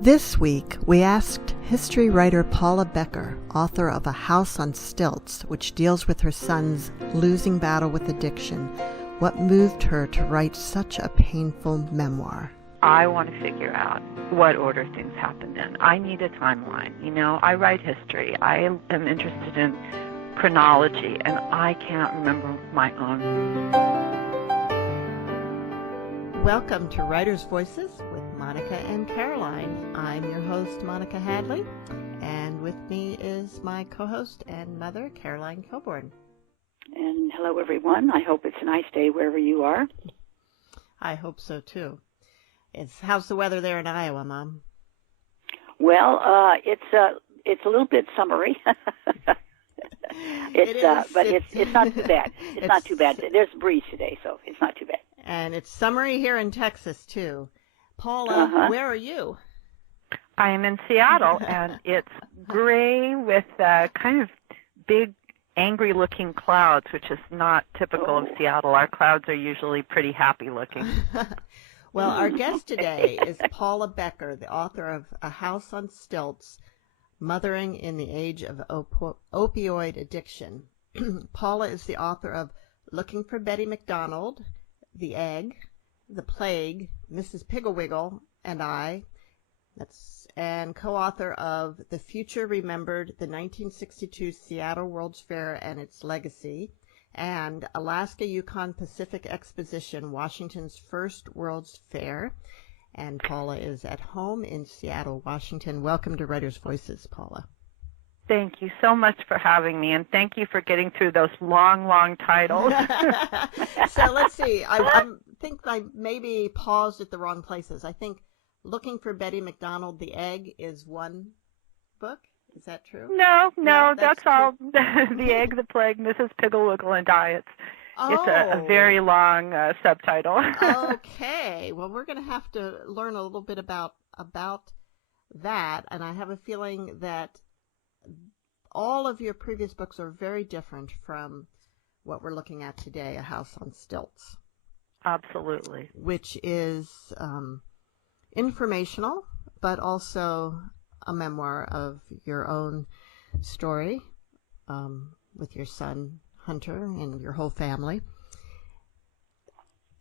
This week, we asked history writer Paula Becker, author of A House on Stilts, which deals with her son's losing battle with addiction, what moved her to write such a painful memoir. I want to figure out what order things happened in. I need a timeline. You know, I write history. I am interested in chronology, and I can't remember my own. Welcome to Writer's Voices with Monica and Caroline. I'm your host, Monica Hadley, and with me is my co-host and mother, Caroline Kilborn. And hello, everyone. I hope it's a nice day wherever you are. I hope so, too. How's the weather there in Iowa, Mom? Well, it's a little bit summery. It's not too bad. It's not too bad. There's a breeze today, so it's not too bad. And it's summery here in Texas, too. Paula, where are you? I am in Seattle, and it's gray with kind of big, angry-looking clouds, which is not typical of Seattle. Our clouds are usually pretty happy-looking. Well, our guest today is Paula Becker, the author of A House on Stilts, Mothering in the Age of Opioid Addiction. Paula is the author of Looking for Betty McDonald, The Egg, The Plague, Mrs. Pigglewiggle, and I, and co-author of The Future Remembered, the 1962 Seattle World's Fair and Its Legacy, and Alaska Yukon Pacific Exposition, Washington's first World's Fair. And Paula is at home in Seattle, Washington. Welcome to Writer's Voices, Paula. Thank you so much for having me, and thank you for getting through those long, long titles. So let's see. I think I maybe paused at the wrong places. I think Looking for Betty McDonald, The Egg is one book. Is that true? No, that's all. The Egg, The Plague, Mrs. Pigglewiggle, and I. It's a very long subtitle. Okay. Well, we're going to have to learn a little bit about that, and I have a feeling that all of your previous books are very different from what we're looking at today, A House on Stilts. Absolutely. Which is informational, but also a memoir of your own story with your son, Hunter, and your whole family.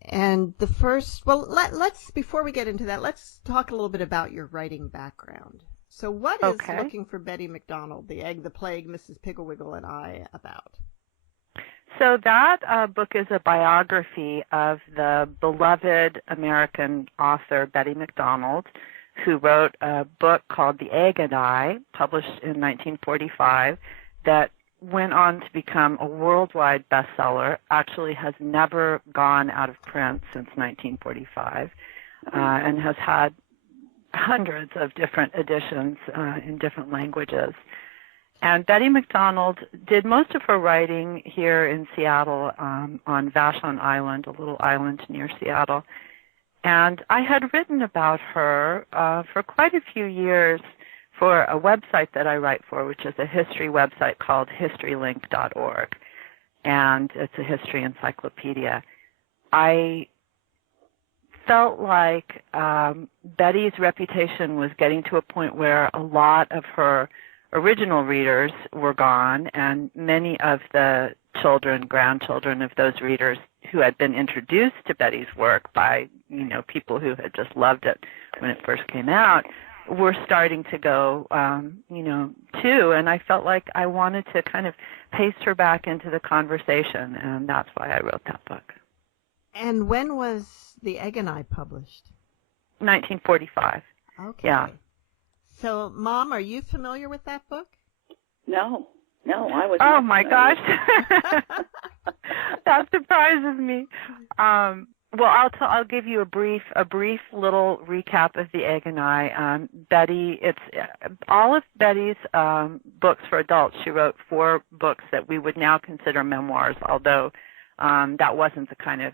And the first, let's before we get into that, let's talk a little bit about your writing background. So what is Looking for Betty McDonald, The Egg, The Plague, Mrs. Pigglewiggle, and I about? So that book is a biography of the beloved American author Betty McDonald, who wrote a book called The Egg and I, published in 1945, that went on to become a worldwide bestseller, actually has never gone out of print since 1945, and has had hundreds of different editions in different languages. And Betty McDonald did most of her writing here in Seattle on Vashon Island, a little island near Seattle. And I had written about her for quite a few years for a website that I write for, which is a history website called historylink.org. And it's a history encyclopedia. I felt like Betty's reputation was getting to a point where a lot of her original readers were gone, and many of the children, grandchildren of those readers who had been introduced to Betty's work by, people who had just loved it when it first came out, were starting to go, too. And I felt like I wanted to kind of paste her back into the conversation, and that's why I wrote that book. And when was The Egg and I published? 1945. Okay. Yeah. So, Mom, are you familiar with that book? No, I was. Oh my gosh, that surprises me. Well, I'll give you a brief little recap of The Egg and I. Betty, it's all of Betty's books for adults. She wrote 4 books that we would now consider memoirs, although that wasn't the kind of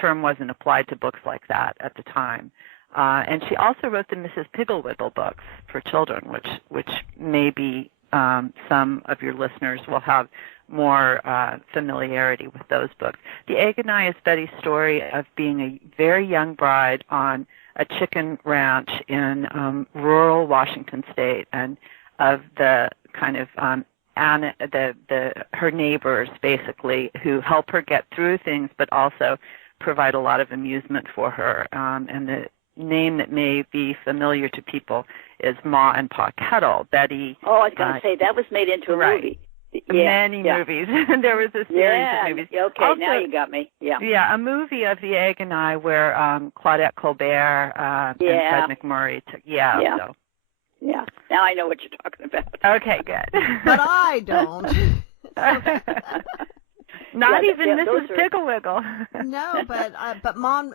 term wasn't applied to books like that at the time. And she also wrote the Mrs. Pigglewiggle books for children, which maybe some of your listeners will have more familiarity with those books. The Egg and I is Betty's story of being a very young bride on a chicken ranch in rural Washington State, and of the kind of her neighbors basically who help her get through things, but also provide a lot of amusement for her. And the name that may be familiar to people is Ma and Pa Kettle. Betty. Oh, I was going to say that was made into a movie. Many movies. There was a series of movies. Okay, also, now you got me. Yeah, a movie of The Egg and I where Claudette Colbert and Fred McMurray took. So. Yeah, now I know what you're talking about. Okay, good. But I don't. Not even Mrs. Pigglewiggle. No, but Mon,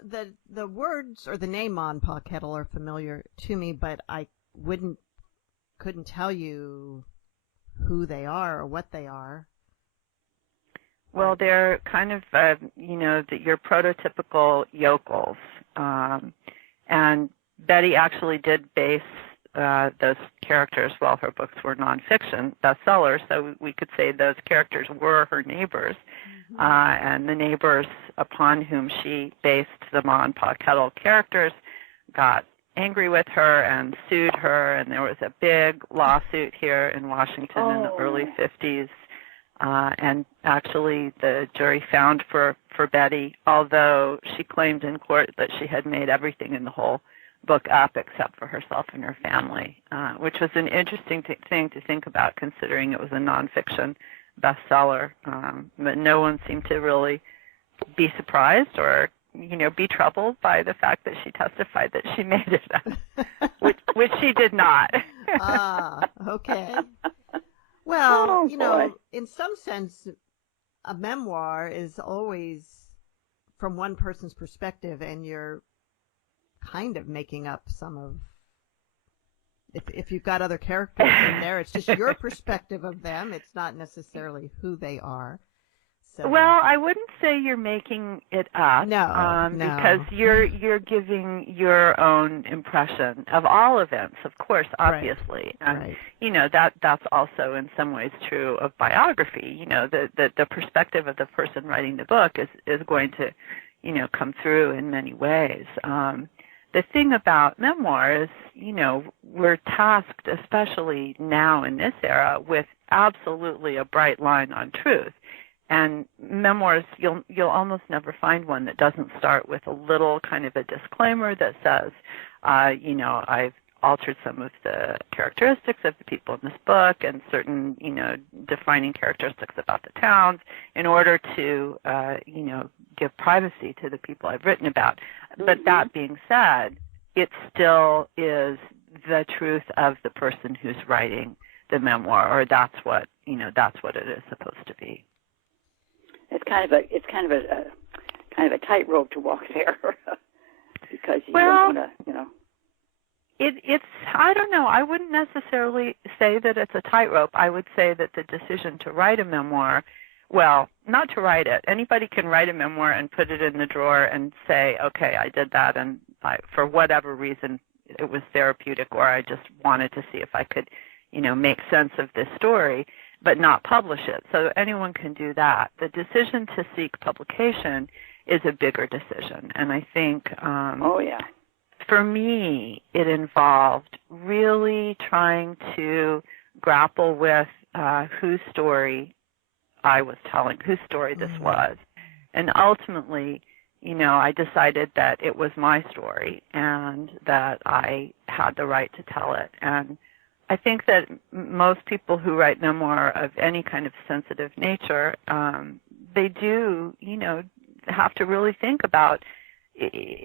the words or the name Mon Pa Kettle are familiar to me, but I couldn't tell you who they are or what they are. Well, they're kind of your prototypical yokels, and Betty actually did base those characters. Well, her books were nonfiction bestsellers, so we could say those characters were her neighbors, and the neighbors upon whom she based the Ma and Pa Kettle characters got angry with her and sued her, and there was a big lawsuit here in Washington in the early 50s, and actually the jury found for Betty, although she claimed in court that she had made everything in the whole book up except for herself and her family, which was an interesting thing to think about, considering it was a nonfiction bestseller. But no one seemed to really be surprised or be troubled by the fact that she testified that she made it up, which she did not. Okay. Well, in some sense, a memoir is always from one person's perspective, and you're kind of making up some of, if you've got other characters in there, it's just your perspective of them. It's not necessarily who they are. So. Well, I wouldn't say you're making it up. No. Because you're giving your own impression of all events, of course, obviously. Right. And, that's also in some ways true of biography. The perspective of the person writing the book is going to, come through in many ways. The thing about memoir is, we're tasked, especially now in this era, with absolutely a bright line on truth. And memoirs, you'll almost never find one that doesn't start with a little kind of a disclaimer that says, I've altered some of the characteristics of the people in this book and certain, defining characteristics about the towns in order to, give privacy to the people I've written about. But that being said, it still is the truth of the person who's writing the memoir, or that's what it is supposed to be. It's kind of a tightrope to walk there because you don't want to, It's I don't know. I wouldn't necessarily say that it's a tightrope. I would say that the decision to write a memoir, well, not to write it. Anybody can write a memoir and put it in the drawer and say, okay, I did that, and for whatever reason it was therapeutic, or I just wanted to see if I could, make sense of this story, but not publish it. So anyone can do that. The decision to seek publication is a bigger decision, and I think for me it involved really trying to grapple with whose story I was telling, whose story this was. And ultimately, I decided that it was my story and that I had the right to tell it. And I think that most people who write memoir of any kind of sensitive nature, they do, have to really think about,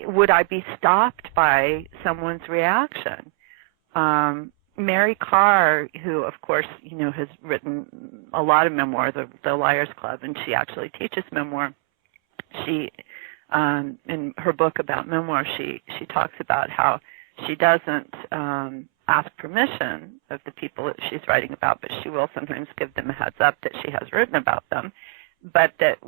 would I be stopped by someone's reaction? Mary Carr, who, of course, has written a lot of memoir, the Liars Club, and she actually teaches memoir. She, in her book about memoir, she talks about how she doesn't ask permission of the people that she's writing about, but she will sometimes give them a heads up that she has written about them. But that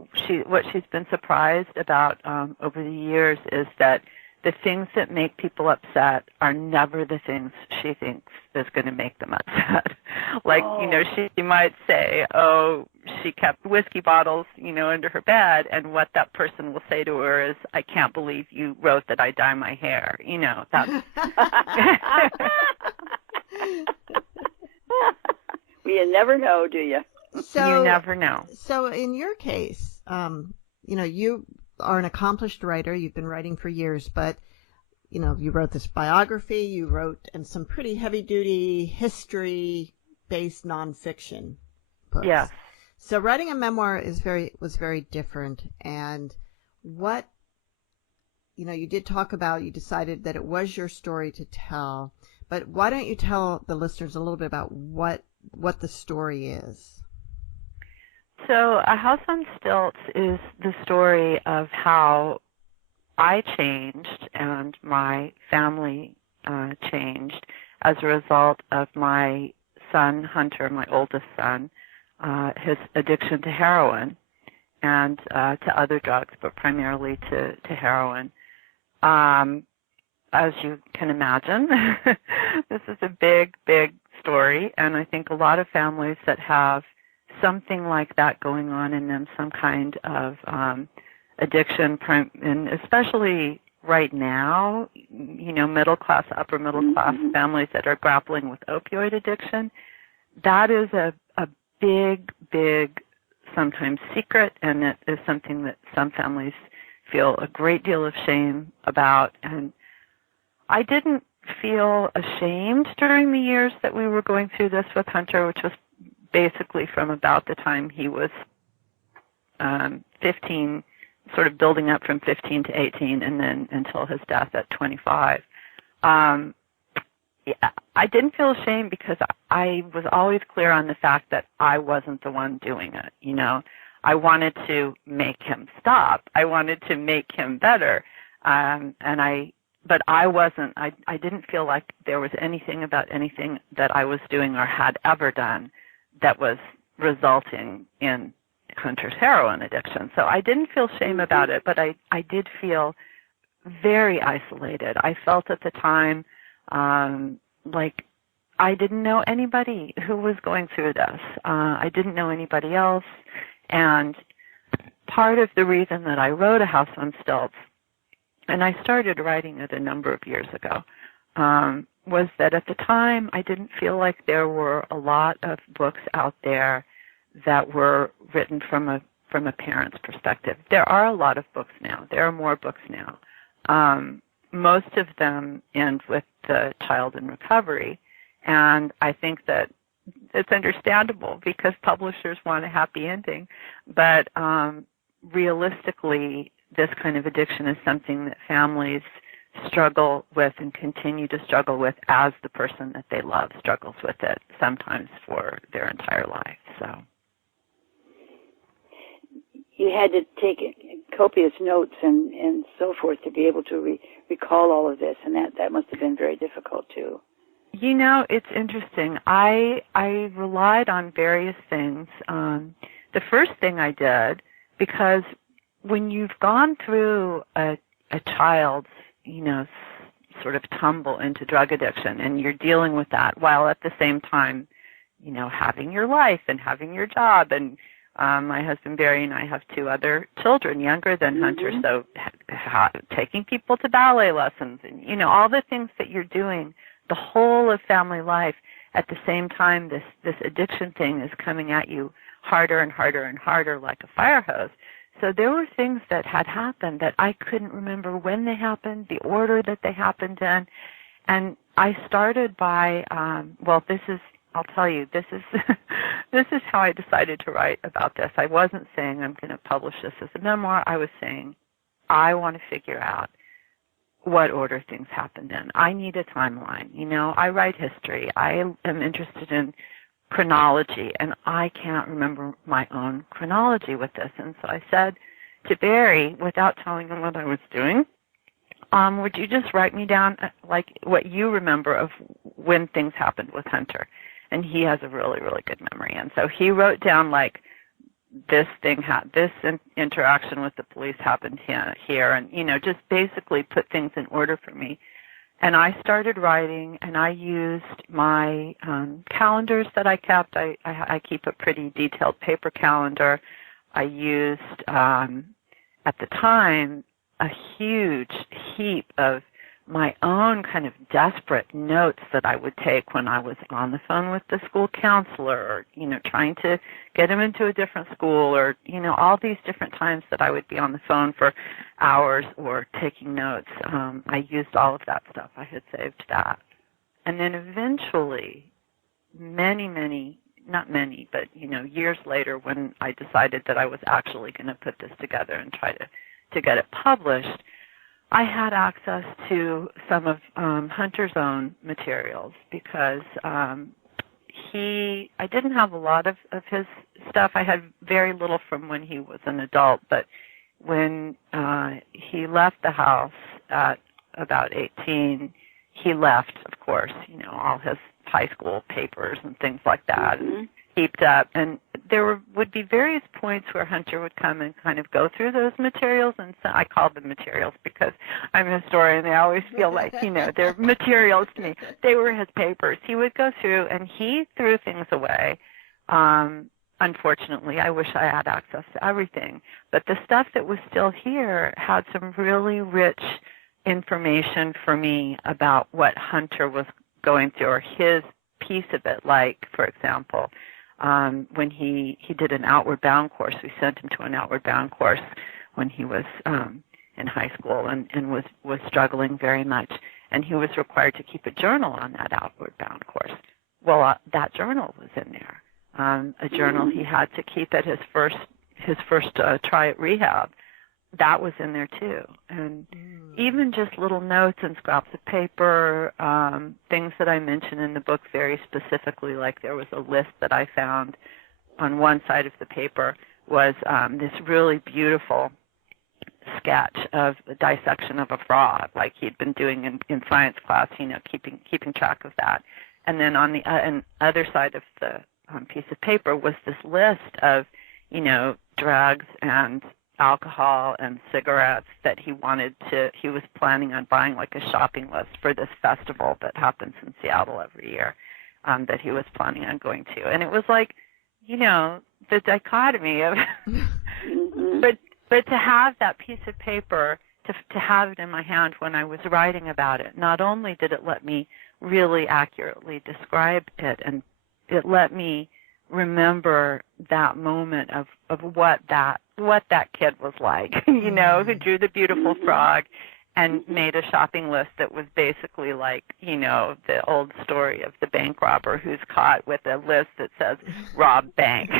what she's been surprised about over the years is that the things that make people upset are never the things she thinks is going to make them upset. She might say, oh, she kept whiskey bottles, under her bed, and what that person will say to her is, "I can't believe you wrote that I dye my hair." That's Well, you never know, do you? You never know. So in your case, you are an accomplished writer. You've been writing for years, but you wrote this biography. You wrote and some pretty heavy-duty history-based nonfiction books. Yes. So writing a memoir was very different. And what you did talk about, you decided that it was your story to tell. But why don't you tell the listeners a little bit about what the story is? So A House on Stilts is the story of how I changed and my family changed as a result of my son, Hunter, my oldest son, his addiction to heroin and to other drugs, but primarily to heroin. As you can imagine, this is a big, big story, and I think a lot of families that have something like that going on in them, some kind of addiction, and especially right now, middle class, upper middle class families that are grappling with opioid addiction, that is a big, big, sometimes secret, and it is something that some families feel a great deal of shame about. And I didn't feel ashamed during the years that we were going through this with Hunter, which was basically from about the time he was 15, sort of building up from 15 to 18, and then until his death at 25. I didn't feel ashamed because I was always clear on the fact that I wasn't the one doing it. I wanted to make him stop. I wanted to make him better, but I wasn't. I didn't feel like there was anything about anything that I was doing or had ever done that was resulting in Hunter's heroin addiction. So I didn't feel shame about it, but I did feel very isolated. I felt at the time like I didn't know anybody who was going through this. I didn't know anybody else. And part of the reason that I wrote A House on Stilts, and I started writing it a number of years ago, was that at the time I didn't feel like there were a lot of books out there that were written from a parent's perspective. There are a lot of books now. There are more books now. Most of them end with the child in recovery, and I think that it's understandable because publishers want a happy ending. But realistically, this kind of addiction is something that families struggle with and continue to struggle with as the person that they love struggles with it, sometimes for their entire life. So you had to take copious notes and so forth to be able to recall all of this, and that must have been very difficult too. It's interesting. I relied on various things. The first thing I did, because when you've gone through a child's, sort of tumble into drug addiction, and you're dealing with that while at the same time, having your life and having your job, and my husband Barry and I have 2 other children younger than Hunter, so taking people to ballet lessons and, all the things that you're doing, the whole of family life, at the same time this addiction thing is coming at you harder and harder and harder like a fire hose. So there were things that had happened that I couldn't remember when they happened, the order that they happened in. And I started by, I'll tell you, this is this is how I decided to write about this. I wasn't saying I'm going to publish this as a memoir. I was saying I want to figure out what order things happened in. I need a timeline. I write history. I am interested in chronology, and I can't remember my own chronology with this. And so I said to Barry, without telling him what I was doing, would you just write me down like what you remember of when things happened with Hunter? And he has a really, really good memory. And so he wrote down like this interaction with the police happened here, and just basically put things in order for me. And I started writing, and I used my calendars that I kept. I keep a pretty detailed paper calendar. I used, at the time, a huge heap of my own kind of desperate notes that I would take when I was on the phone with the school counselor, or, trying to get him into a different school, or, all these different times that I would be on the phone for hours or taking notes. I used all of that stuff. I had saved that. And then eventually, not many, but, years later, when I decided that I was actually going to put this together and try to get it published, I had access to some of Hunter's own materials, because I didn't have a lot of his stuff. I had very little from when he was an adult, but when he left the house at about 18, he left, of course, all his high school papers and things like that. Mm-hmm. Heaped up, and there would be various points where Hunter would come and kind of go through those materials, and so I call them materials because I'm a historian. They always feel like, they're materials to me. They were his papers. He would go through, and he threw things away. Unfortunately, I wish I had access to everything, but the stuff that was still here had some really rich information for me about what Hunter was going through, or his piece of it. Like, for example, when he did an Outward Bound course. We sent him to an Outward Bound course when he was in high school and was struggling very much. And he was required to keep a journal on that Outward Bound course. Well, that journal was in there. A journal he had to keep at his first try at rehab. That was in there too. And even just little notes and scraps of paper, things that I mention in the book very specifically, like there was a list that I found on one side of the paper was this really beautiful sketch of a dissection of a frog, like he'd been doing in science class, keeping track of that. And then on the other side of the piece of paper was this list of, drugs and alcohol and cigarettes that he was planning on buying, like a shopping list for this festival that happens in Seattle every year, that he was planning on going to. And it was like, the dichotomy of, but to have that piece of paper, to have it in my hand when I was writing about it, not only did it let me really accurately describe it, and it let me remember that moment of what that kid was like, who drew the beautiful frog and made a shopping list that was basically like, the old story of the bank robber who's caught with a list that says rob bank.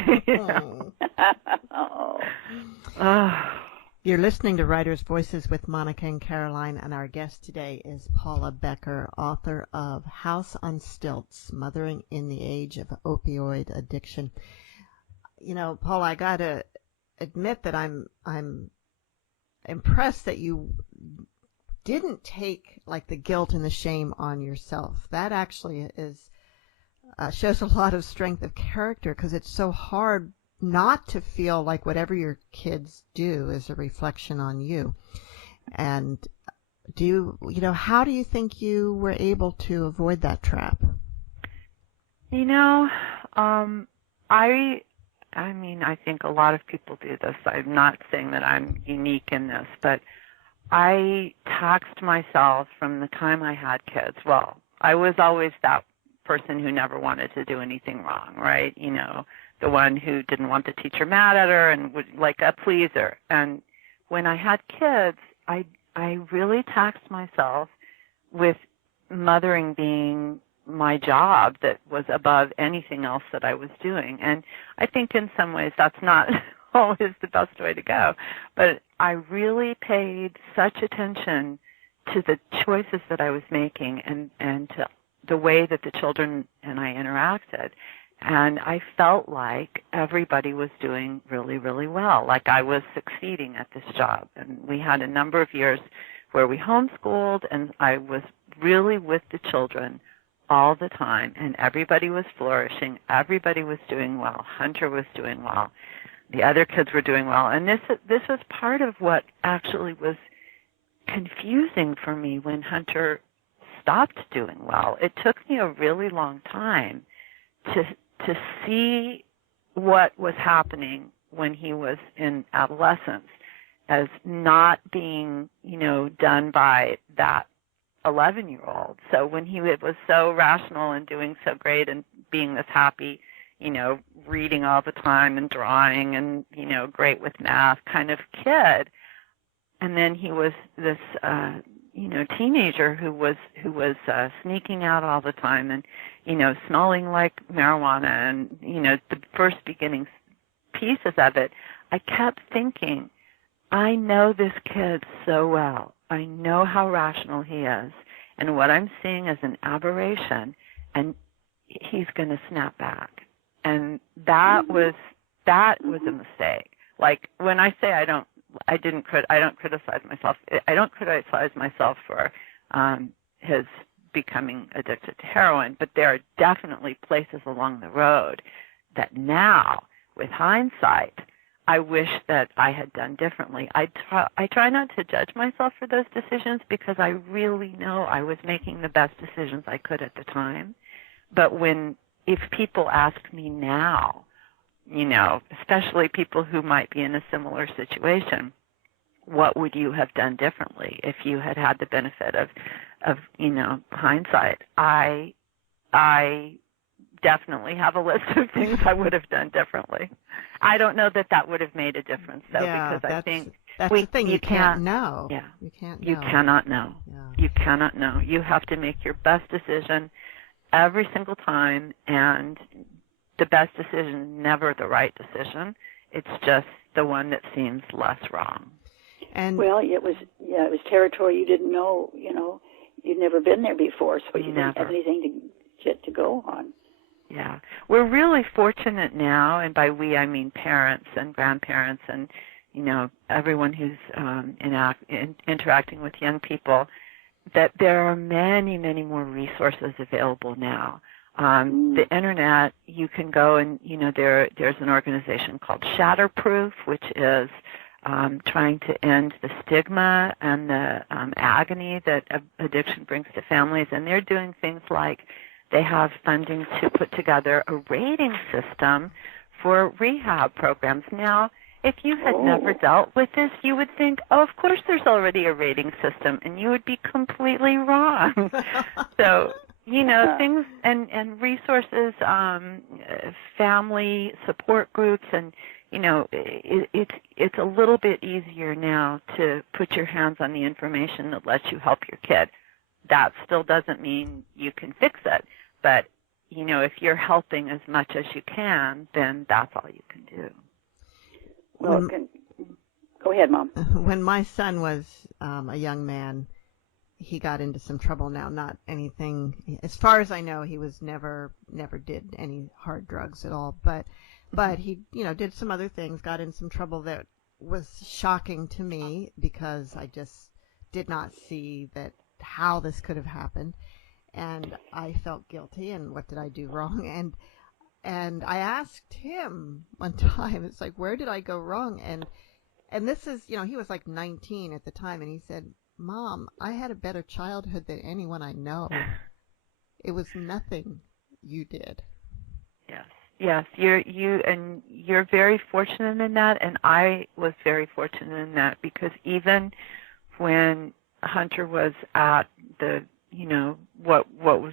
You're listening to Writers' Voices with Monica and Caroline, and our guest today is Paula Becker, author of House on Stilts, Mothering in the Age of Opioid Addiction. Paula, I got to admit that I'm impressed that you didn't take like the guilt and the shame on yourself. That actually shows a lot of strength of character, because it's so hard not to feel like whatever your kids do is a reflection on you. And how do you think you were able to avoid that trap? I think a lot of people do this. I'm not saying that I'm unique in this, but I taxed myself from the time I had kids. Well, I was always that person who never wanted to do anything wrong, right? The one who didn't want the teacher mad at her and would like a pleaser. And when I had kids, I really taxed myself with mothering being my job that was above anything else that I was doing. And I think in some ways that's not always the best way to go. But I really paid such attention to the choices that I was making and to the way that the children and I interacted. And I felt like everybody was doing really, really well, like I was succeeding at this job. And we had a number of years where we homeschooled, and I was really with the children all the time, and everybody was flourishing. Everybody was doing well. Hunter was doing well. The other kids were doing well. And this was part of what actually was confusing for me when Hunter stopped doing well. It took me a really long time to see what was happening when he was in adolescence as not being, done by that 11-year-old. So when he was so rational and doing so great and being this happy, reading all the time and drawing and, great with math kind of kid, and then he was this, teenager who was sneaking out all the time and, smelling like marijuana and, the first beginning pieces of it, I kept thinking, I know this kid so well. I know how rational he is, and what I'm seeing is an aberration, and he's going to snap back. And that was a mistake. Like when I say I don't criticize myself. I don't criticize myself for his becoming addicted to heroin, but there are definitely places along the road that now, with hindsight, I wish that I had done differently. I try not to judge myself for those decisions because I really know I was making the best decisions I could at the time. But if people ask me now, especially people who might be in a similar situation, what would you have done differently if you had had the benefit of hindsight? I definitely have a list of things I would have done differently. I don't know that would have made a difference, though, because I think that's the thing. You can't know. Yeah, you can't know. You cannot know. Yeah. You cannot know. You have to make your best decision every single time, and the best decision, never the right decision. It's just the one that seems less wrong. And it was territory you didn't know. You'd never been there before, so you didn't have anything to go on. Yeah, we're really fortunate now, and by we I mean parents and grandparents and everyone who's interacting with young people, that there are many, many more resources available now. The internet, you can go and, there's an organization called Shatterproof, which is trying to end the stigma and the agony that addiction brings to families. And they're doing things like they have funding to put together a rating system for rehab programs. Now, if you had never dealt with this, you would think, of course there's already a rating system, and you would be completely wrong. So, things and resources, family support groups, and, it's a little bit easier now to put your hands on the information that lets you help your kid. That still doesn't mean you can fix it, but, if you're helping as much as you can, then that's all you can do. Well, go ahead, Mom. When my son was a young man, he got into some trouble. Now, not anything, as far as I know, he was never did any hard drugs at all. But he, did some other things, got in some trouble that was shocking to me because I just did not see how this could have happened. And I felt guilty, and what did I do wrong? And I asked him one time, it's like, where did I go wrong? And this is, he was like 19 at the time, and he said, Mom, I had a better childhood than anyone I know. It was nothing you did. Yes, you're very fortunate in that, and I was very fortunate in that, because even when Hunter was at the, what was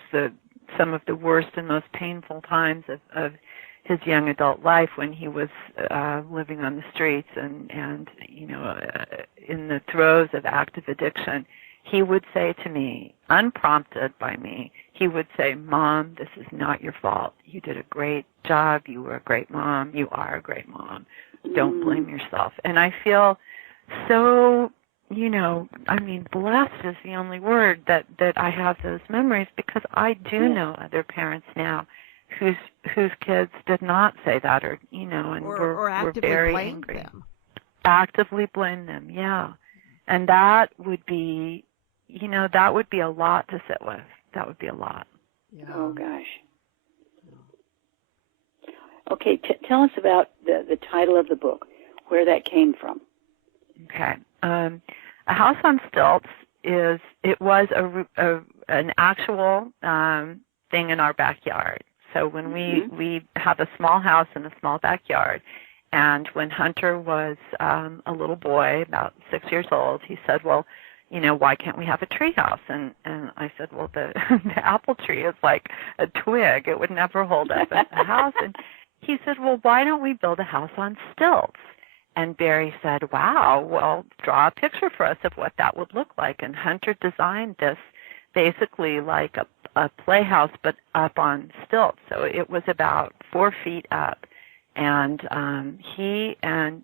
some of the worst and most painful times of his young adult life, when he was living on the streets and in the throes of active addiction, he would say to me, unprompted by me, he would say, Mom, this is not your fault. You did a great job. You were a great mom. You are a great mom. Don't blame yourself. And I feel so, blessed is the only word that I have those memories, because I do know other parents now whose kids did not say that, or were very angry. Them. Actively blame them, yeah. And that would be, that would be a lot to sit with. That would be a lot. Yeah. Oh gosh. Okay, tell us about the title of the book, where that came from. Okay. A House on Stilts it was an actual thing in our backyard. So when we have a small house and a small backyard, and when Hunter was a little boy, about 6 years old, he said, well, you know, why can't we have a tree house? And I said, well, the apple tree is like a twig. It would never hold up a house. And he said, well, why don't we build a house on stilts? And Barry said, wow, well, draw a picture for us of what that would look like. And Hunter designed this basically like a playhouse, but up on stilts. So it was about 4 feet up. And he and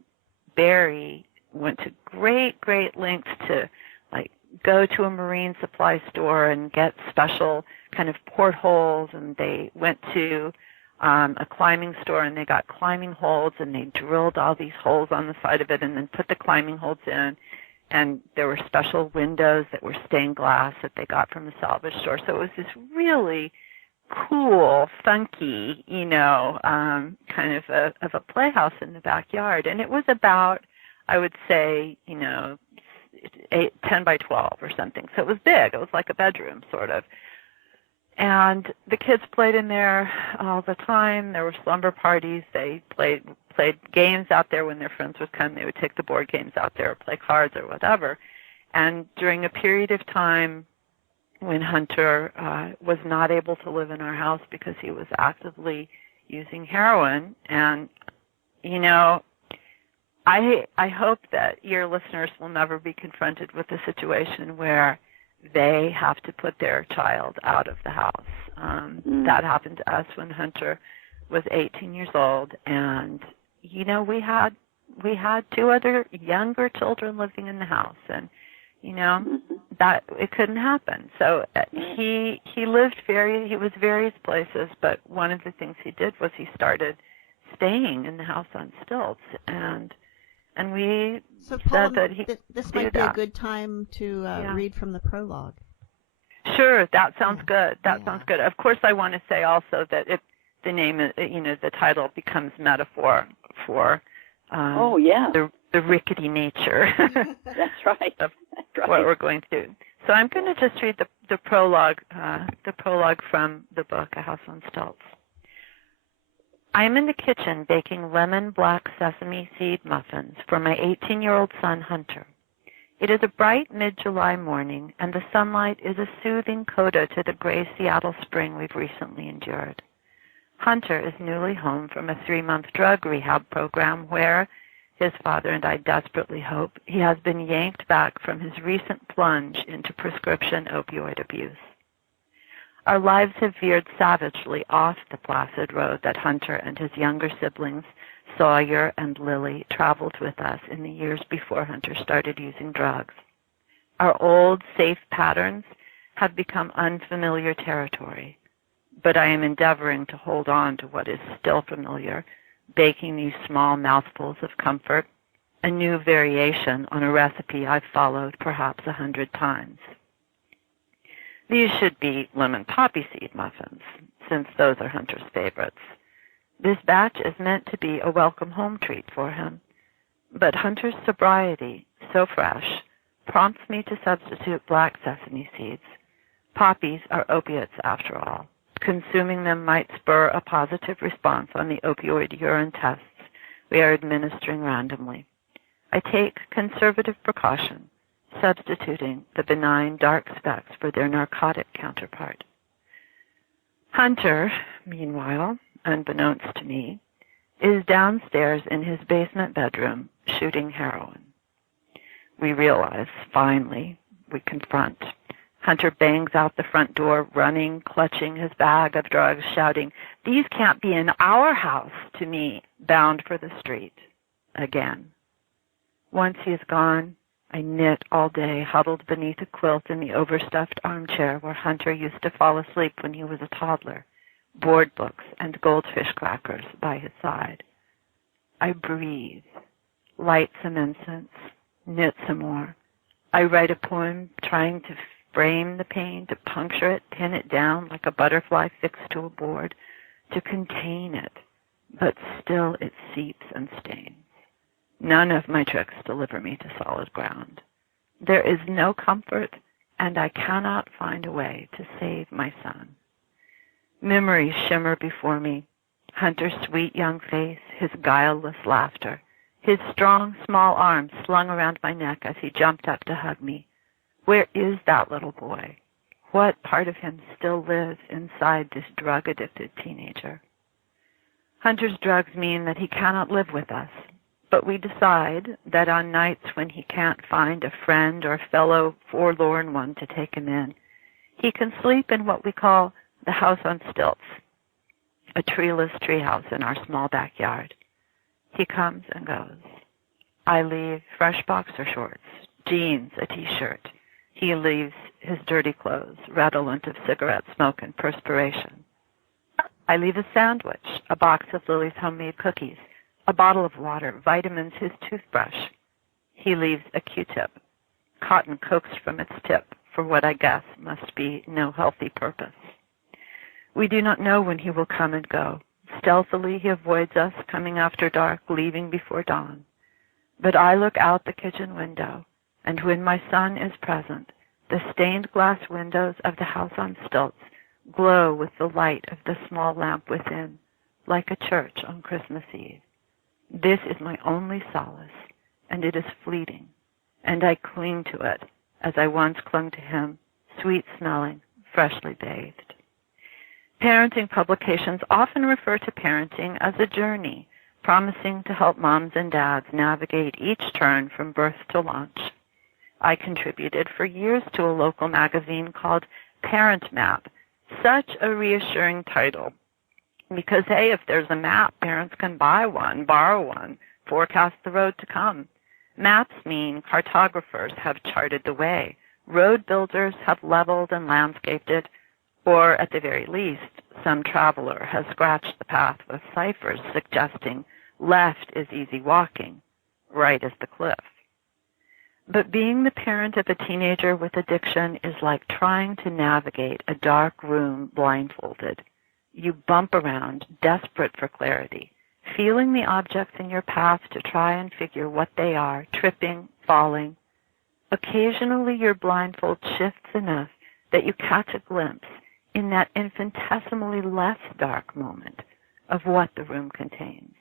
Barry went to great lengths to like go to a marine supply store and get special kind of portholes, and they went to a climbing store and they got climbing holds, and they drilled all these holes on the side of it and then put the climbing holds in. And there were special windows that were stained glass that they got from a salvage store. So it was this really cool, funky, you know, kind of a playhouse in the backyard. And it was about, I would say, you know, 10 by 12 or something. So it was big. It was like a bedroom, sort of. And the kids played in there all the time. There were slumber parties. They played games out there when their friends would come. They would take the board games out there or play cards or whatever. And during a period of time when Hunter was not able to live in our house because he was actively using heroin, and, you know, I hope that your listeners will never be confronted with a situation where they have to put their child out of the house. That happened to us when Hunter was 18 years old, and you know, we had 2 other younger children living in the house, and you know that it couldn't happen. So he was various places, but one of the things he did was he started staying in the house on stilts, and we said that this might be a good time to read from the prologue. Sure, that sounds good. That sounds good. Of course, I want to say also that if the name, the title becomes metaphor for the rickety nature. That's right. Of what we're going to do. So I'm going to just read the prologue from the book, A House on Stilts. I am in the kitchen baking lemon black sesame seed muffins for my 18-year-old son, Hunter. It is a bright mid-July morning, and the sunlight is a soothing coda to the gray Seattle spring we've recently endured. Hunter is newly home from a 3-month drug rehab program where, his father and I desperately hope, he has been yanked back from his recent plunge into prescription opioid abuse. Our lives have veered savagely off the placid road that Hunter and his younger siblings, Sawyer and Lily, traveled with us in the years before Hunter started using drugs. Our old, safe patterns have become unfamiliar territory, but I am endeavoring to hold on to what is still familiar, baking these small mouthfuls of comfort, a new variation on a recipe I've followed perhaps 100 times. These should be lemon poppy seed muffins, since those are Hunter's favorites. This batch is meant to be a welcome home treat for him, but Hunter's sobriety, so fresh, prompts me to substitute black sesame seeds. Poppies are opiates after all. Consuming them might spur a positive response on the opioid urine tests we are administering randomly. I take conservative precaution, substituting the benign dark specks for their narcotic counterpart. Hunter, meanwhile, unbeknownst to me, is downstairs in his basement bedroom shooting heroin. We realize, finally, we confront. Hunter bangs out the front door, running, clutching his bag of drugs, shouting, "These can't be in our house," to me, bound for the street. Again. Once he is gone, I knit all day, huddled beneath a quilt in the overstuffed armchair where Hunter used to fall asleep when he was a toddler, board books and goldfish crackers by his side. I breathe, light some incense, knit some more. I write a poem trying to frame the pain, to puncture it, pin it down like a butterfly fixed to a board, to contain it, but still it seeps and stains. None of my tricks deliver me to solid ground. There is no comfort and I cannot find a way to save my son. Memories shimmer before me. Hunter's sweet young face, his guileless laughter, his strong, small arms slung around my neck as he jumped up to hug me. Where is that little boy? What part of him still lives inside this drug-addicted teenager? Hunter's drugs mean that he cannot live with us, but we decide that on nights when he can't find a friend or fellow forlorn one to take him in, he can sleep in what we call the house on stilts, a treeless treehouse in our small backyard. He comes and goes. I leave fresh boxer shorts, jeans, a t-shirt. He leaves his dirty clothes, redolent of cigarette smoke and perspiration. I leave a sandwich, a box of Lily's homemade cookies, a bottle of water, vitamins, his toothbrush. He leaves a Q-tip, cotton coaxed from its tip for what I guess must be no healthy purpose. We do not know when he will come and go. Stealthily he avoids us, coming after dark, leaving before dawn. But I look out the kitchen window, and when my son is present, the stained glass windows of the house on stilts glow with the light of the small lamp within, like a church on Christmas Eve. This is my only solace, and it is fleeting, and I cling to it as I once clung to him, sweet-smelling, freshly bathed. Parenting publications often refer to parenting as a journey, promising to help moms and dads navigate each turn from birth to launch. I contributed for years to a local magazine called Parent Map, such a reassuring title, because, hey, if there's a map, parents can buy one, borrow one, forecast the road to come. Maps mean cartographers have charted the way, road builders have leveled and landscaped it, or at the very least, some traveler has scratched the path with ciphers suggesting left is easy walking, right is the cliff. But being the parent of a teenager with addiction is like trying to navigate a dark room blindfolded. You bump around, desperate for clarity, feeling the objects in your path to try and figure what they are, tripping, falling. Occasionally your blindfold shifts enough that you catch a glimpse in that infinitesimally less dark moment of what the room contains.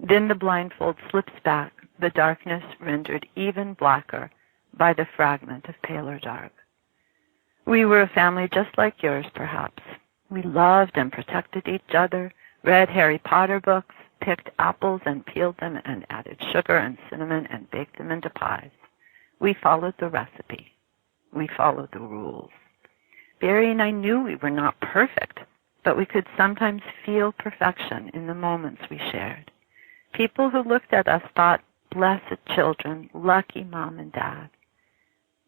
Then the blindfold slips back, the darkness rendered even blacker by the fragment of paler dark. We were a family just like yours, perhaps. We loved and protected each other, read Harry Potter books, picked apples and peeled them and added sugar and cinnamon and baked them into pies. We followed the recipe. We followed the rules. Barry and I knew we were not perfect, but we could sometimes feel perfection in the moments we shared. People who looked at us thought, blessed children, lucky mom and dad.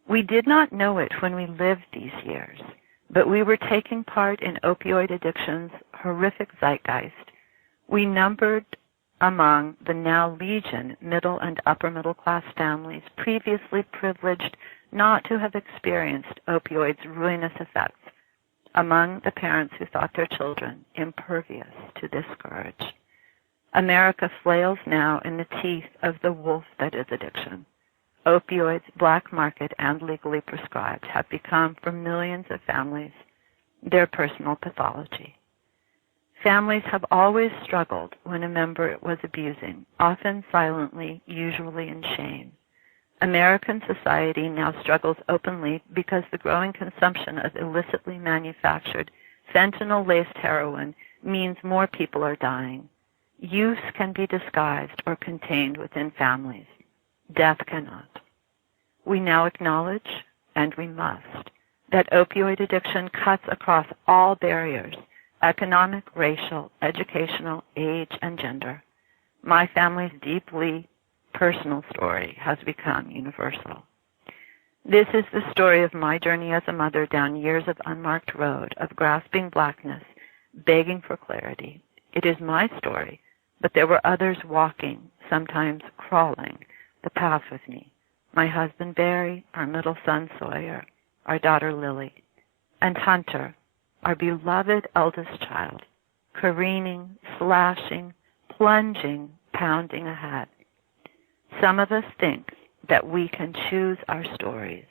We did not know it when we lived these years, but we were taking part in opioid addiction's horrific zeitgeist. We numbered among the now legion middle and upper middle class families previously privileged not to have experienced opioids' ruinous effects, among the parents who thought their children impervious to this scourge. America flails now in the teeth of the wolf that is addiction. Opioids, black market and legally prescribed, have become, for millions of families, their personal pathology. Families have always struggled when a member was abusing, often silently, usually in shame. American society now struggles openly because the growing consumption of illicitly manufactured fentanyl-laced heroin means more people are dying. Use can be disguised or contained within families. Death cannot. We now acknowledge, and we must, that opioid addiction cuts across all barriers: economic, racial, educational, age, and gender. My family's deeply personal story has become universal. This is the story of my journey as a mother down years of unmarked road, of grasping blackness, begging for clarity. It is my story, but there were others walking, sometimes crawling, the path with me. My husband Barry, our middle son Sawyer, our daughter Lily, and Hunter, our beloved eldest child, careening, slashing, plunging, pounding ahead. Some of us think that we can choose our stories.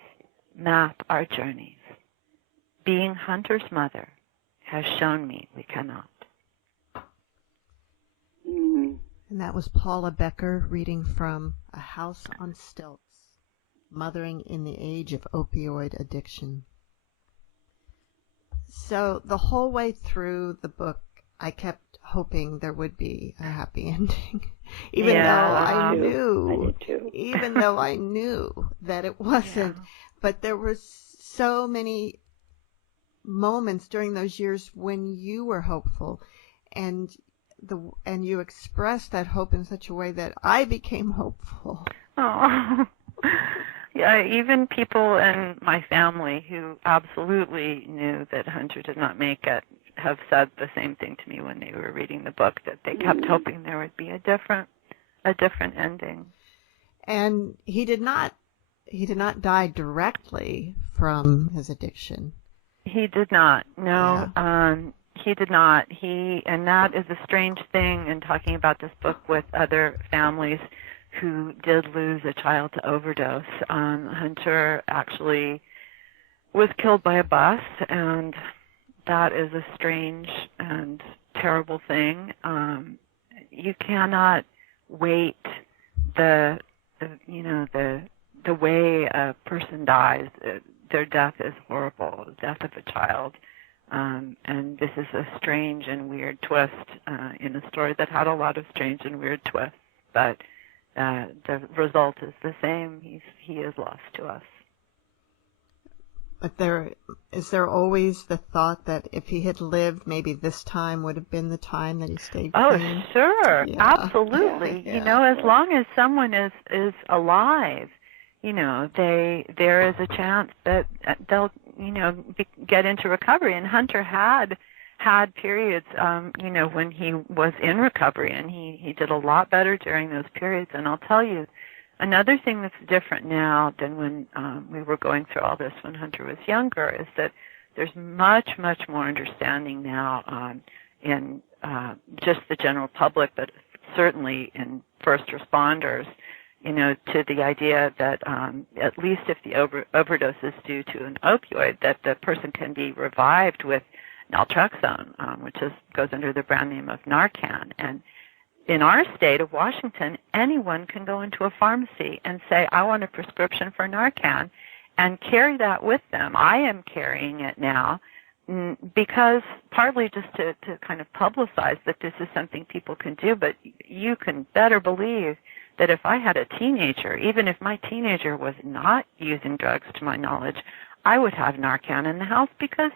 map our journeys. Being Hunter's mother has shown me we cannot. And that was Paula Becker reading from A House on Stilts, Mothering in the Age of Opioid Addiction. So the whole way through the book, I kept hoping there would be a happy ending, even though I knew that it wasn't. But there were so many moments during those years when you were hopeful, and you expressed that hope in such a way that I became hopeful. Oh. Yeah, even people in my family who absolutely knew that Hunter did not make it have said the same thing to me when they were reading the book, that they kept hoping there would be a different ending. And he did not die directly from his addiction. He did not. No, he did not. And that is a strange thing in talking about this book with other families who did lose a child to overdose. Hunter actually was killed by a bus, and that is a strange and terrible thing. You cannot weight the way a person dies. Their death is horrible, the death of a child. And this is a strange and weird twist in a story that had a lot of strange and weird twists. But the result is the same. He is lost to us. But is there always the thought that if he had lived, maybe this time would have been the time that he stayed clean? Oh, sure. Yeah. Absolutely. Yeah. As long as someone is alive, there is a chance that they'll, get into recovery. And Hunter had periods, when he was in recovery, and he did a lot better during those periods. And I'll tell you, another thing that's different now than when we were going through all this when Hunter was younger is that there's much, much more understanding now in just the general public, but certainly in first responders, to the idea that at least if the overdose is due to an opioid, that the person can be revived with naltrexone, which goes under the brand name of Narcan. And in our state of Washington, anyone can go into a pharmacy and say, I want a prescription for Narcan, and carry that with them. I am carrying it now because partly just to kind of publicize that this is something people can do, but you can better believe that if I had a teenager, even if my teenager was not using drugs to my knowledge, I would have Narcan in the house because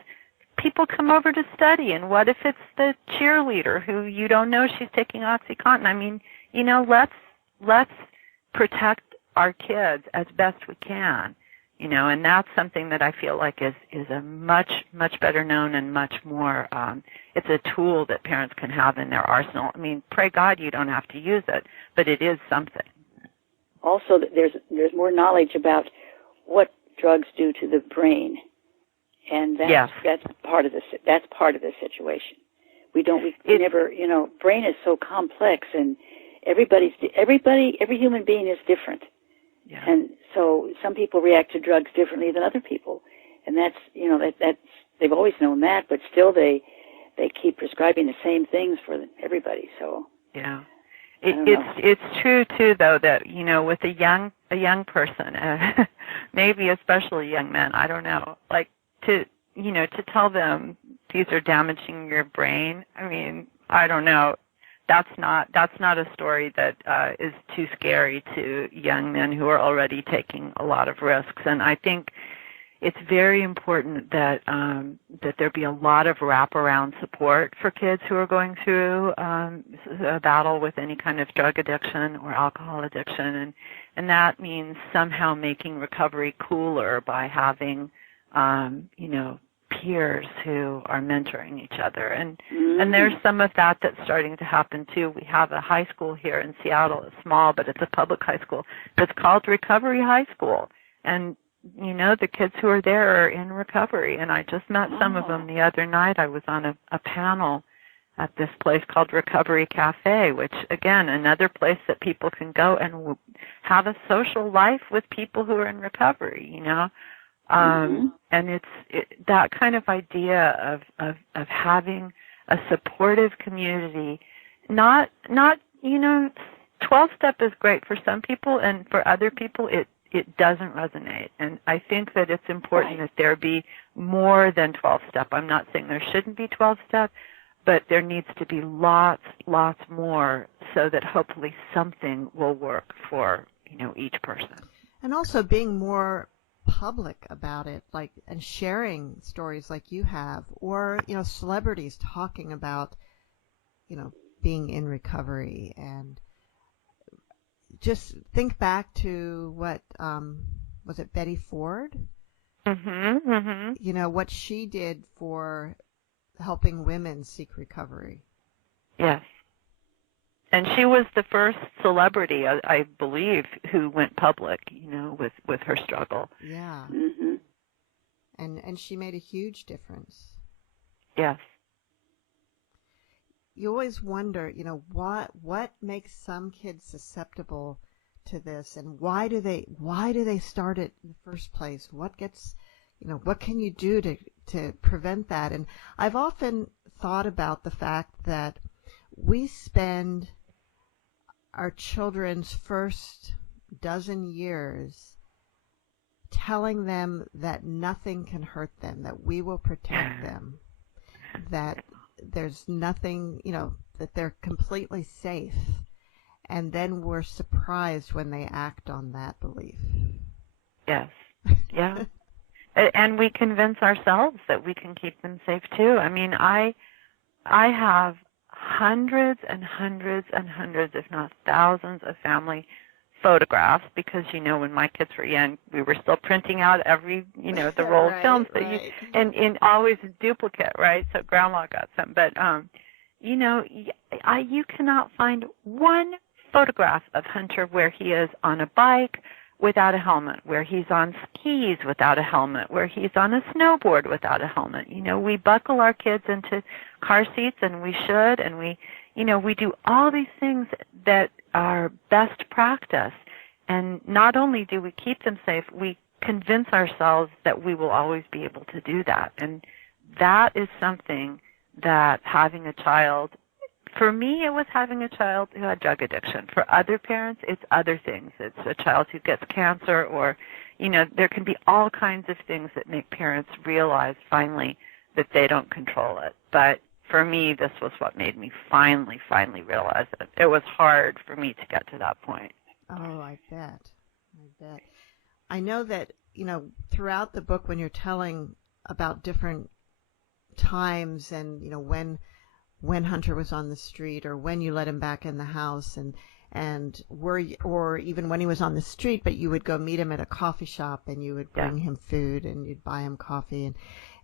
people come over to study. And what if it's the cheerleader who you don't know she's taking OxyContin? I mean, let's protect our kids as best we can, and that's something that I feel like is a much, much better known and much more, it's a tool that parents can have in their arsenal. I mean, pray God you don't have to use it, but it is something. Also, there's more knowledge about what drugs do to the brain. And that's part of the situation. We never, brain is so complex, and every human being is different. Yeah. And so some people react to drugs differently than other people, and that's they've always known that, but still they keep prescribing the same things for everybody. So yeah, it's true too, though, that with a young person, maybe especially young men, I don't know, like. To tell them these are damaging your brain. I mean, I don't know. That's not a story that is too scary to young men who are already taking a lot of risks. And I think it's very important that there be a lot of wraparound support for kids who are going through a battle with any kind of drug addiction or alcohol addiction, and that means somehow making recovery cooler by having peers who are mentoring each other. And there's some of that's starting to happen too. We have a high school here in Seattle. It's small, but it's a public high school. It's called Recovery High School. And, the kids who are there are in recovery. And I just met some of them the other night. I was on a panel at this place called Recovery Cafe, which, again, another place that people can go and have a social life with people who are in recovery, And that kind of idea of having a supportive community, not 12-step is great for some people, and for other people it doesn't resonate. And I think that it's important that there be more than 12-step. I'm not saying there shouldn't be 12-step, but there needs to be lots more, so that hopefully something will work for each person. And also being more public about it, and sharing stories like you have, or celebrities talking about being in recovery. And just think back to what was it, Betty Ford? What she did for helping women seek recovery. Yes. And she was the first celebrity, I believe, who went public, with her struggle. Yeah. And she made a huge difference. Yes. You always wonder, what makes some kids susceptible to this, and why do they start it in the first place? What gets, what can you do to prevent that? And I've often thought about the fact that we spend our children's first dozen years telling them that nothing can hurt them, that we will protect them, that there's nothing, that they're completely safe. And then we're surprised when they act on that belief. Yes. Yeah. And we convince ourselves that we can keep them safe too. I mean, I have hundreds and hundreds and hundreds, if not thousands, of family photographs, because when my kids were young, we were still printing out every the roll of films that and always in duplicate, right? So grandma got some, but you cannot find one photograph of Hunter where he is on a bike without a helmet, where he's on skis without a helmet, where he's on a snowboard without a helmet. We buckle our kids into car seats, and we should, and we do all these things that are best practice. And not only do we keep them safe, we convince ourselves that we will always be able to do that. And that is something that having a child, for me, it was having a child who had drug addiction. For other parents, it's other things. It's a child who gets cancer, or, there can be all kinds of things that make parents realize finally that they don't control it. But for me, this was what made me finally realize it. It was hard for me to get to that point. Oh, I bet. I know that, throughout the book, when you're telling about different times and, when Hunter was on the street, or when you let him back in the house, or even when he was on the street, but you would go meet him at a coffee shop, and you would bring him food, and you'd buy him coffee,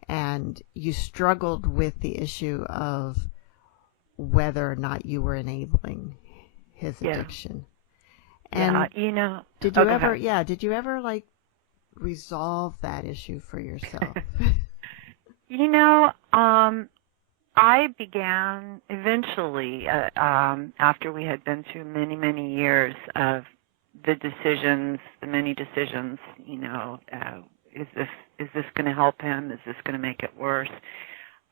and you struggled with the issue of whether or not you were enabling his addiction. And did you ever resolve that issue for yourself? I began eventually, after we had been through many, many years of the many decisions, is this going to help him? Is this going to make it worse?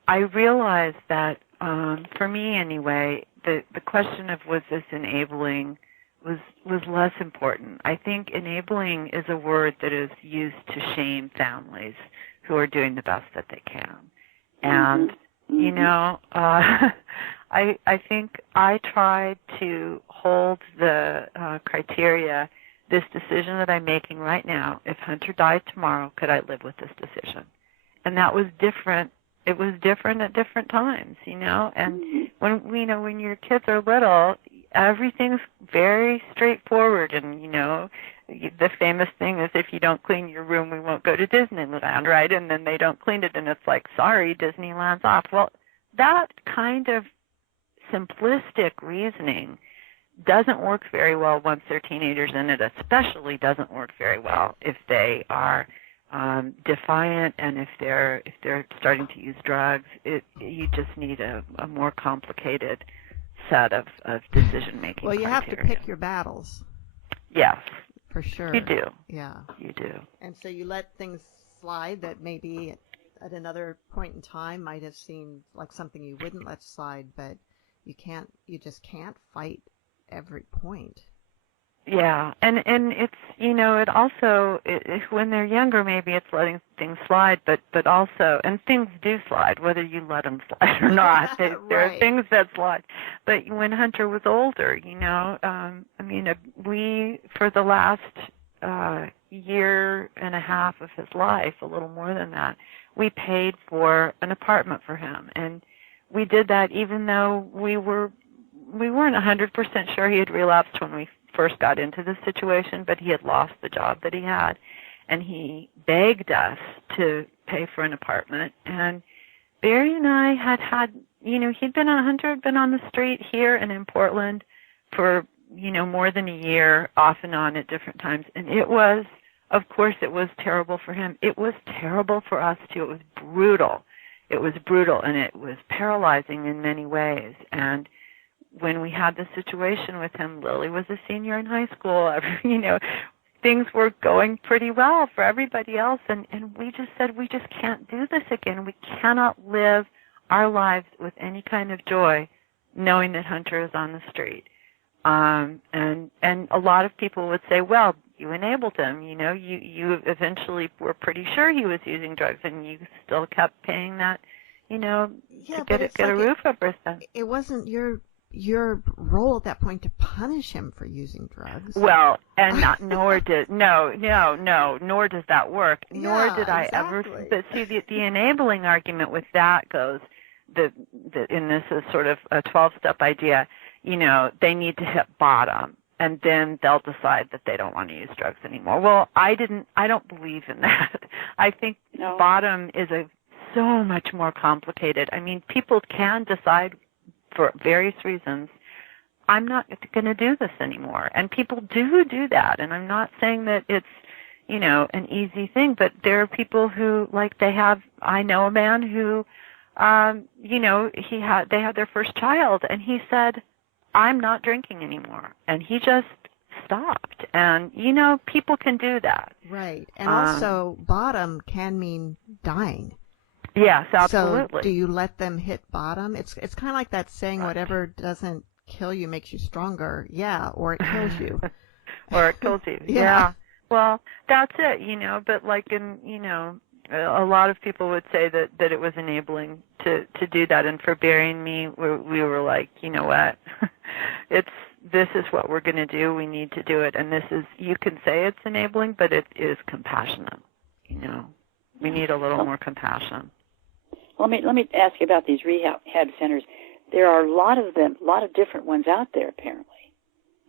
I realized that, for me anyway, the question of was this enabling was less important. I think enabling is a word that is used to shame families who are doing the best that they can. And, I think I tried to hold the criteria, this decision that I'm making right now, if Hunter died tomorrow, could I live with this decision? And that was different. It was different at different times, and when your kids are little, everything's very straightforward, and, the famous thing is, if you don't clean your room, we won't go to Disneyland, right? And then they don't clean it, and it's like, sorry, Disneyland's off. Well, that kind of simplistic reasoning doesn't work very well once they're teenagers, and it especially doesn't work very well if they are defiant, and if they're starting to use drugs. You just need a more complicated set of decision making. Well, you criteria. have to pick your battles. Yes, for sure. You do. Yeah, you do. And so you let things slide that maybe at another point in time might have seemed like something you wouldn't let slide, but you just can't fight every point. Yeah, and it's, it also, when they're younger, maybe it's letting things slide, but also, and things do slide, whether you let them slide or not. There Right. are things that slide. But when Hunter was older, we, for the last year and a half of his life, a little more than that, we paid for an apartment for him. And we did that even though we weren't 100% sure he had relapsed when we first got into this situation, but he had lost the job that he had. And he begged us to pay for an apartment. And Barry and I had, Hunter had been on the street here and in Portland for, more than a year, off and on at different times. And it was, of course, it was terrible for him. It was terrible for us, too. It was brutal. It was brutal, and it was paralyzing in many ways. And when we had the situation with him, Lily was a senior in high school. Things were going pretty well for everybody else, and we just said, we just can't do this again. We cannot live our lives with any kind of joy knowing that Hunter is on the street. And a lot of people would say, well, you enabled him. You eventually were pretty sure he was using drugs, and you still kept paying that, to get a roof over his head. It wasn't your role at that point to punish him for using drugs. Well, and nor does that work. Yeah, nor did I exactly. ever. But see, the enabling argument with that goes and this is sort of a 12-step idea. They need to hit bottom, and then they'll decide that they don't want to use drugs anymore. Well, I don't believe in that. I think bottom is so much more complicated. I mean, people can decide for various reasons, I'm not going to do this anymore. And people do that. And I'm not saying that it's, an easy thing, but there are people who, I know a man who, they had their first child, and he said, I'm not drinking anymore. And he just stopped. And, people can do that. Right. And also, bottom can mean dying. Yes, absolutely. So do you let them hit bottom? It's kind of like that saying, whatever doesn't kill you makes you stronger. Yeah, or it kills you. Or it kills you. Yeah. Well, that's it, but a lot of people would say that it was enabling to do that. And for Barry and me, we were like, you know what? This is what we're going to do. We need to do it. And you can say it's enabling, but it is compassionate. We need a little more compassion. Let me ask you about these rehab centers. There are a lot of them, a lot of different ones out there, apparently.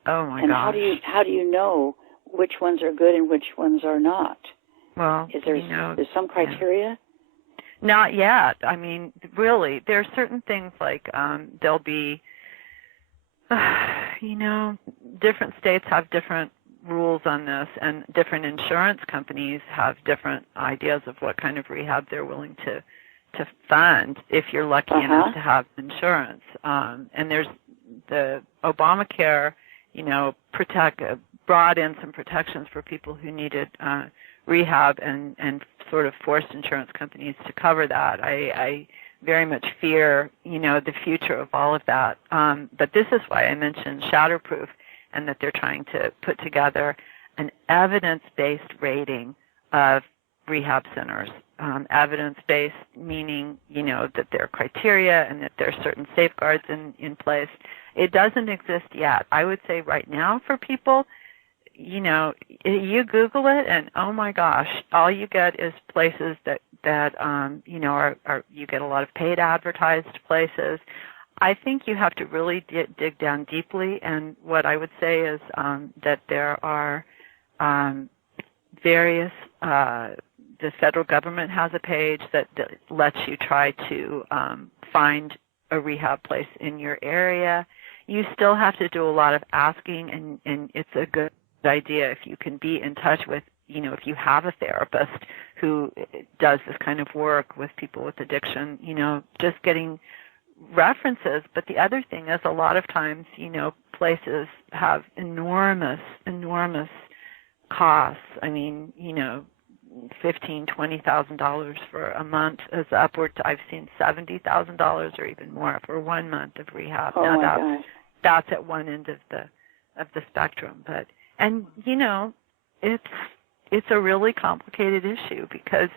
Oh my gosh! And how do you know which ones are good and which ones are not? Well, is there some criteria? Yeah. Not yet. I mean, really, there are certain things like there'll be, different states have different rules on this, and different insurance companies have different ideas of what kind of rehab they're willing to fund if you're lucky enough to have insurance. And there's the Obamacare, brought in some protections for people who needed rehab and sort of forced insurance companies to cover that. I very much fear, the future of all of that. But this is why I mentioned Shatterproof, and that they're trying to put together an evidence-based rating of rehab centers. Evidence-based meaning, that there are criteria and that there are certain safeguards in place. It doesn't exist yet. I would say right now for people, you Google it, and oh my gosh, all you get is places that you get a lot of paid advertised places. I think you have to really dig down deeply, and what I would say is that there are various, the federal government has a page that lets you try to find a rehab place in your area. You still have to do a lot of asking, and it's a good idea if you can be in touch with, if you have a therapist who does this kind of work with people with addiction, just getting references. But the other thing is a lot of times, places have enormous costs. I mean, $20,000 for a month, as upward to, I've seen $70,000 or even more for 1 month of rehab. Oh, now my gosh. that's at one end of the spectrum. But, and you know, it's a really complicated issue because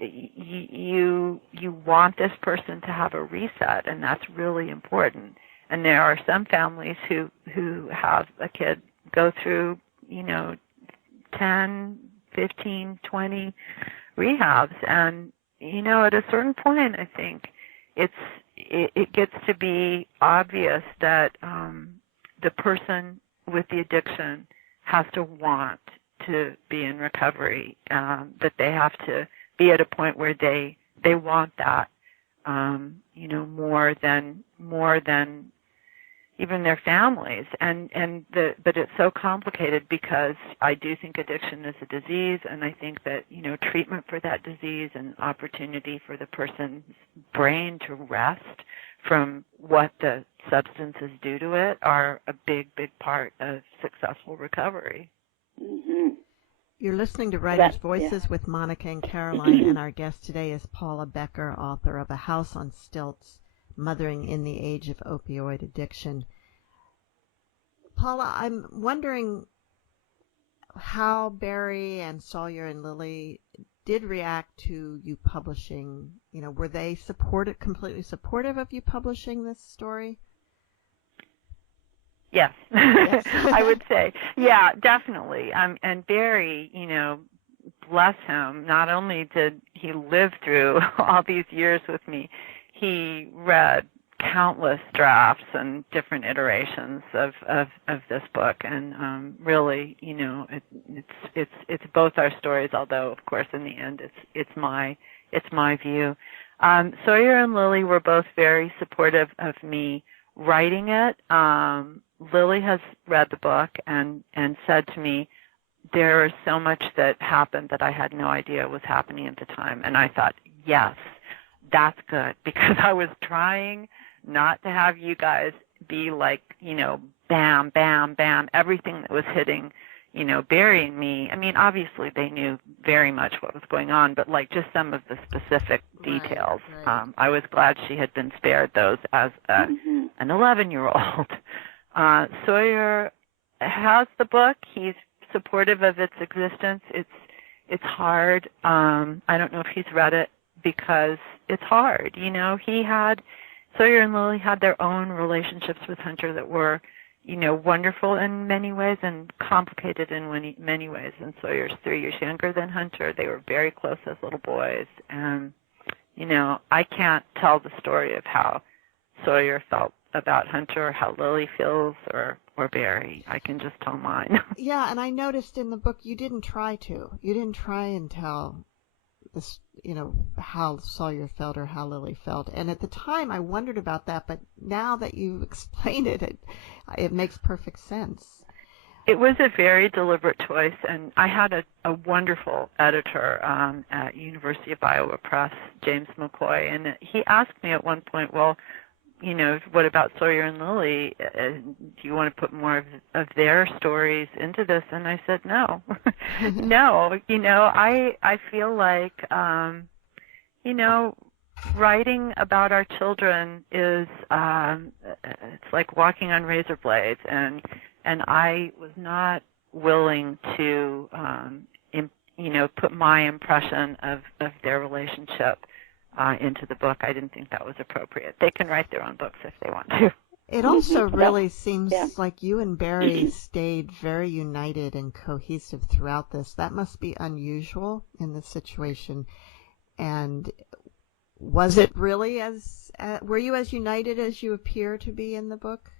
you want this person to have a reset, and that's really important. And there are some families who have a kid go through, 10, 15, 20 rehabs, and at a certain point, I think it gets to be obvious that the person with the addiction has to want to be in recovery, that they have to be at a point where they want that, more than even their families, but it's so complicated because I do think addiction is a disease, and I think that treatment for that disease and opportunity for the person's brain to rest from what the substances do to it are a big part of successful recovery. Mm-hmm. You're listening to Writers' Voices with Monica and Caroline, and our guest today is Paula Becker, author of A House on Stilts, Mothering in the Age of Opioid Addiction. Paula, I'm wondering how Barry and Sawyer and Lily did react to you publishing. Were they completely supportive of you publishing this story? Yes, yes. I would say. Yeah, definitely. And Barry, bless him, not only did he live through all these years with me, he read countless drafts and different iterations of this book, and really, it's both our stories. Although, of course, in the end, it's my view. Sawyer and Lily were both very supportive of me writing it. Lily has read the book and said to me, there is so much that happened that I had no idea was happening at the time. And I thought, yes, that's good, because I was trying not to have you guys be like, bam, bam, bam, everything that was hitting, Barry and me. I mean, obviously they knew very much what was going on, but like just some of the specific details. Right. I was glad she had been spared those as an 11-year-old. Sawyer has the book. He's supportive of its existence. It's hard. I don't know if he's read it because it's hard. Sawyer and Lily had their own relationships with Hunter that were, wonderful in many ways and complicated in many ways. And Sawyer's 3 years younger than Hunter. They were very close as little boys. And, I can't tell the story of how Sawyer felt about Hunter, or how Lily feels, or Barry. I can just tell mine. Yeah, and I noticed in the book you didn't try and tell this, how Sawyer felt or how Lily felt. And at the time I wondered about that, but now that you've explained it, it makes perfect sense. It was a very deliberate choice, and I had a wonderful editor at University of Iowa Press, James McCoy, and he asked me at one point, well, what about Sawyer and Lily? Do you want to put more of their stories into this? And I said, no. No, I feel like, writing about our children is, it's like walking on razor blades, and I was not willing to, put my impression of their relationship into the book. I didn't think that was appropriate. They can write their own books if they want to. It also really seems like you and Barry stayed very united and cohesive throughout this. That must be unusual in this situation. And was it really were you as united as you appear to be in the book?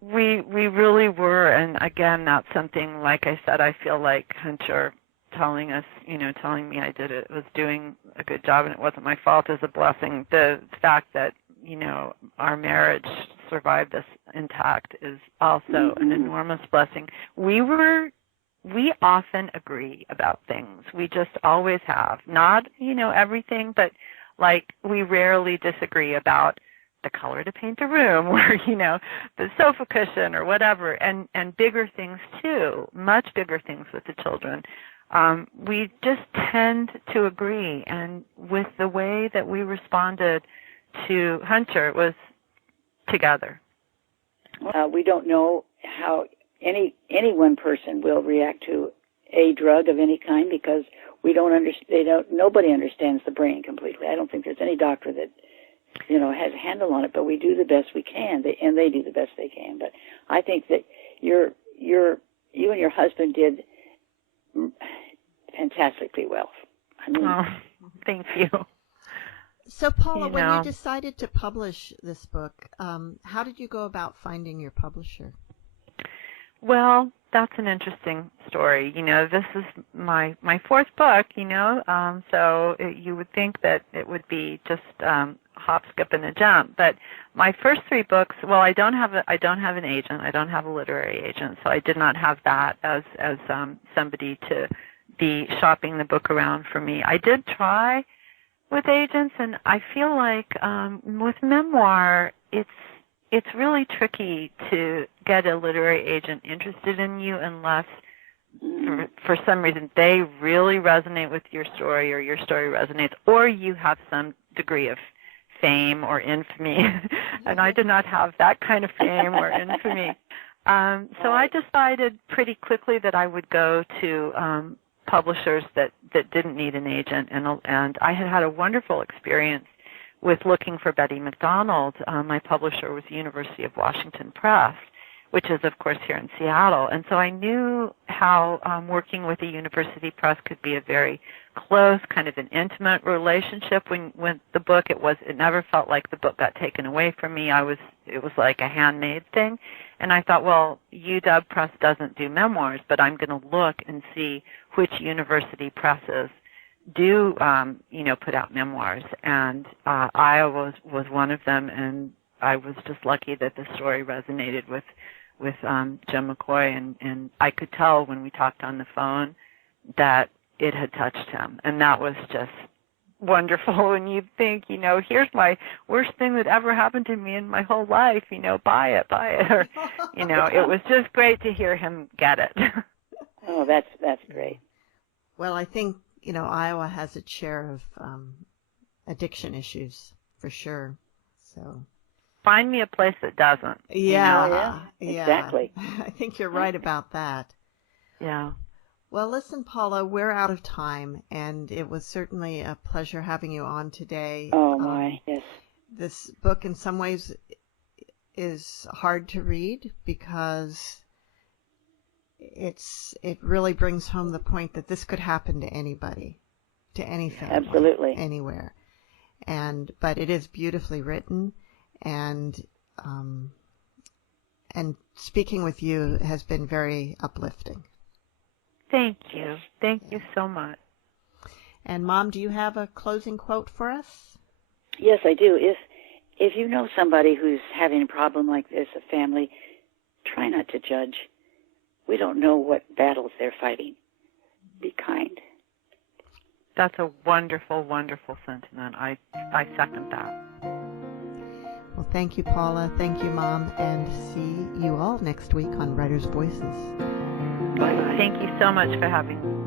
We really were, and again, that's something, like I said, I feel like Hunter telling me I did it, was doing a good job, and it wasn't my fault, is a blessing. The fact that, our marriage survived this intact is also an enormous blessing. We often agree about things. We just always have. Not, everything, but like we rarely disagree about the color to paint a room, or, the sofa cushion or whatever, and bigger things too, much bigger things with the children. we just tend to agree. And with the way that we responded to Hunter, it was together. We don't know how any one person will react to a drug of any kind because we don't understand. Nobody understands the brain completely. I don't think there's any doctor that has a handle on it. But we do the best we can, and they do the best they can. But I think that you and your husband did fantastically well. I mean, thank you. So, Paula, when you decided to publish this book, how did you go about finding your publisher? Well, that's an interesting story. This is my fourth book, so you would think that it would be just hop, skip, and a jump. But my first three books, well, I don't have an agent. I don't have a literary agent, so I did not have that as somebody to be shopping the book around for me. I did try with agents, and I feel like with memoir, it's really tricky to get a literary agent interested in you unless, for some reason, they really resonate with your story or your story resonates, or you have some degree of fame or infamy. And I did not have that kind of fame or infamy. So I decided pretty quickly that I would go to publishers that didn't need an agent, and I had a wonderful experience with looking for Betty McDonald. My publisher was University of Washington Press, which is, of course, here in Seattle. And so I knew how working with a university press could be a very close, kind of an intimate relationship. When the book, it never felt like the book got taken away from me. It was like a handmade thing. And I thought, well, UW Press doesn't do memoirs, but I'm going to look and see which university presses do put out memoirs, and Iowa was one of them, and I was just lucky that the story resonated with Jim McCoy, and I could tell when we talked on the phone that it had touched him, and that was just wonderful. And you think, here's my worst thing that ever happened to me in my whole life, buy it, or it was just great to hear him get it. Oh, that's great. Well, I think Iowa has its share of addiction issues for sure. So find me a place that doesn't. Yeah, exactly. I think you're right about that. Yeah. Well, listen, Paula, we're out of time, and it was certainly a pleasure having you on today. Oh my, yes. This book, in some ways, is hard to read because it really brings home the point that this could happen to anybody, to any family, absolutely, anywhere. But it is beautifully written, and speaking with you has been very uplifting. Thank you. Thank you so much. And Mom, do you have a closing quote for us? Yes, I do. If you know somebody who's having a problem like this, a family, try not to judge. We don't know what battles they're fighting. Be kind. That's a wonderful, wonderful sentiment. I second that. Well, thank you, Paula. Thank you, Mom. And see you all next week on Writers' Voices. Bye-bye. Thank you so much for having me.